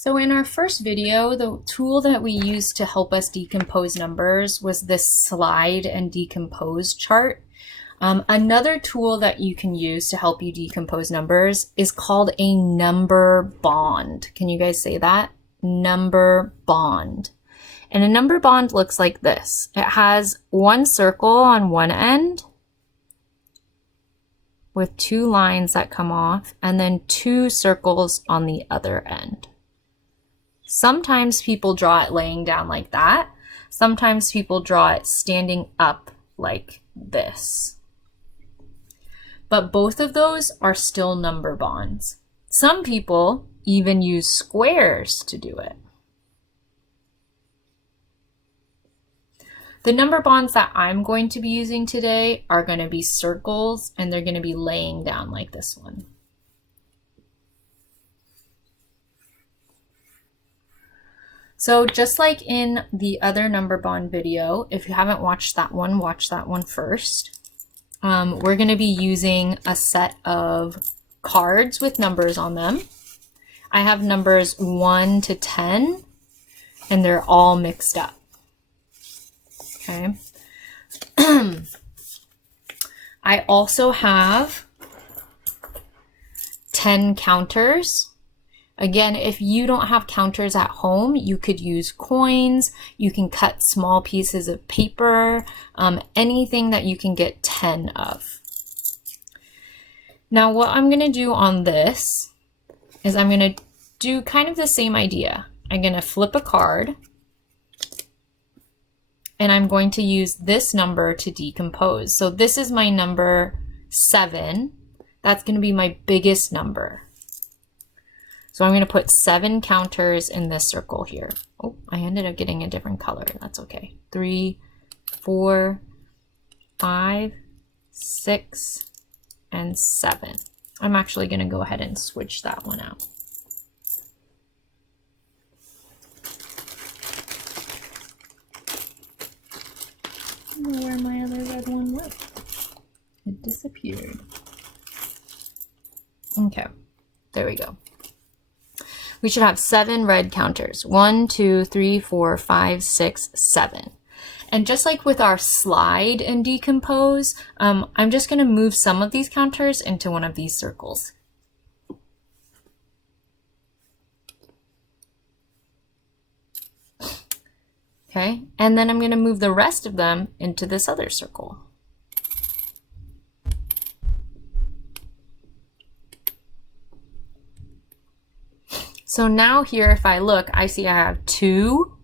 So in our first video, the tool that we used to help us decompose numbers was this slide and decompose chart. Another tool that you can use to help you decompose numbers is called a number bond. Can you guys say that? Number bond. And a number bond looks like this. It has one circle on one end with two lines that come off, and then two circles on the other end. Sometimes people draw it laying down like that. Sometimes people draw it standing up like this. But both of those are still number bonds. Some people even use squares to do it. The number bonds that I'm going to be using today are going to be circles, and they're going to be laying down like this one. So just like in the other number bond video, if you haven't watched that one, watch that one first. We're going to be using a set of cards with numbers on them. I have numbers 1 to 10, and they're all mixed up. Okay. I also have 10 counters. Again, if you don't have counters at home, you could use coins. You can cut small pieces of paper, anything that you can get 10 of. Now, what I'm going to do on this is I'm going to do kind of the same idea. I'm going to flip a card, and I'm going to use this number to decompose. So this is my number 7. That's going to be my biggest number. So I'm going to put 7 counters in this circle here. Oh, I ended up getting a different color. That's okay. 3, 4, 5, 6, and 7. I'm actually going to go ahead and switch that one out. I don't know where my other red one went. It disappeared. Okay, there we go. We should have 7 red counters. 1, 2, 3, 4, 5, 6, 7. And just like with our slide and decompose, I'm just going to move some of these counters into one of these circles. Okay, and then I'm going to move the rest of them into this other circle. So now here, if I look, I see I have 2,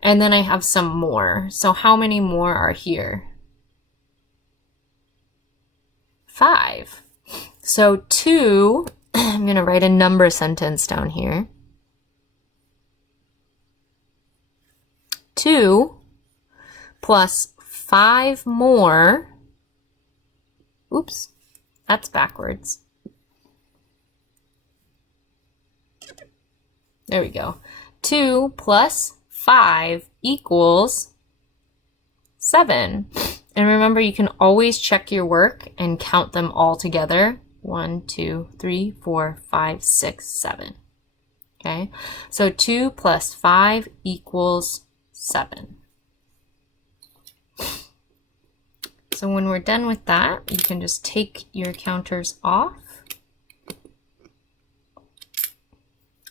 and then I have some more. So how many more are here? 5. So 2, I'm going to write a number sentence down here. 2 plus 5 more. Oops, that's backwards. There we go. 2 plus 5 equals 7. And remember, you can always check your work and count them all together. 1, 2, 3, 4, 5, 6, 7. Okay, so 2 plus 5 equals 7. So when we're done with that, you can just take your counters off.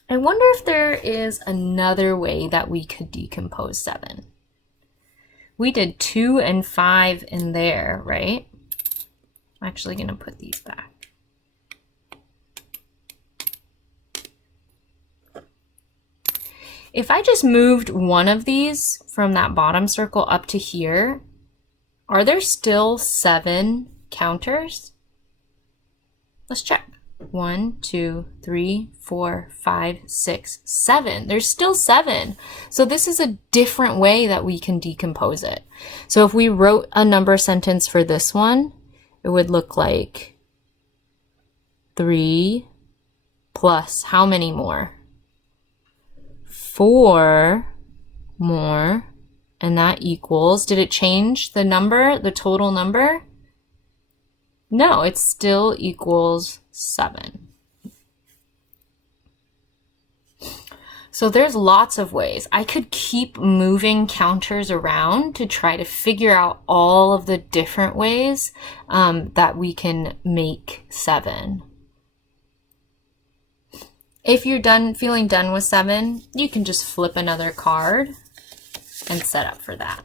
I wonder if there is another way that we could decompose 7. We did 2 and 5 in there, right? I'm actually going to put these back. If I just moved one of these from that bottom circle up to here, are there still 7 counters? Let's check. 1, 2, 3, 4, 5, 6, 7. There's still 7. So this is a different way that we can decompose it. So if we wrote a number sentence for this one, it would look like 3 plus how many more? 4 more, and that equals, did it change the number, the total number? No, it still equals 7. So there's lots of ways. I could keep moving counters around to try to figure out all of the different ways that we can make 7. If you're feeling done with 7, you can just flip another card and set up for that.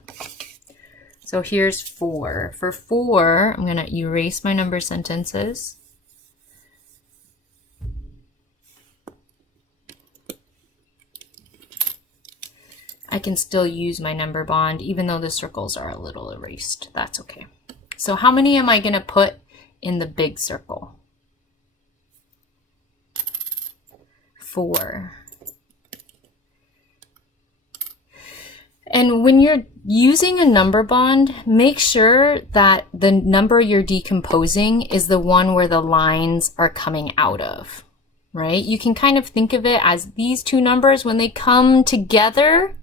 So here's 4. For 4, I'm going to erase my number sentences. I can still use my number bond even though the circles are a little erased. That's okay. So how many am I going to put in the big circle? 4. And when you're using a number bond, make sure that the number you're decomposing is the one where the lines are coming out of, right? You can kind of think of it as these two numbers, when they come together,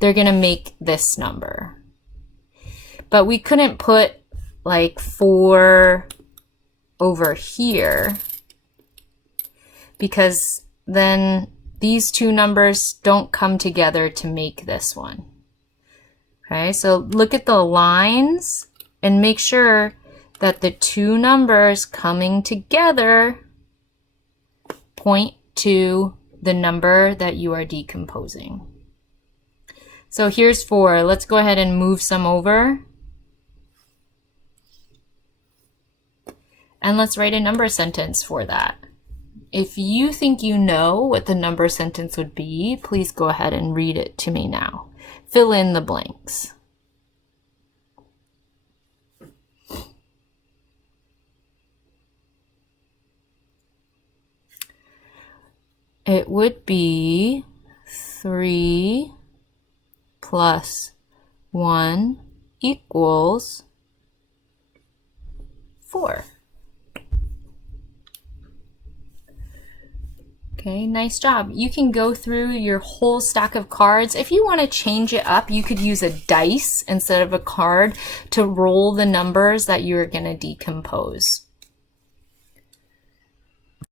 they're going to make this number. But we couldn't put like 4 over here because then these two numbers don't come together to make this one. Okay, so look at the lines and make sure that the two numbers coming together point to the number that you are decomposing. So here's 4. Let's go ahead and move some over. And let's write a number sentence for that. If you think you know what the number sentence would be, please go ahead and read it to me now. Fill in the blanks. It would be 3 plus 1 equals 4. Okay, nice job. You can go through your whole stack of cards. If you want to change it up, you could use a dice instead of a card to roll the numbers that you're going to decompose.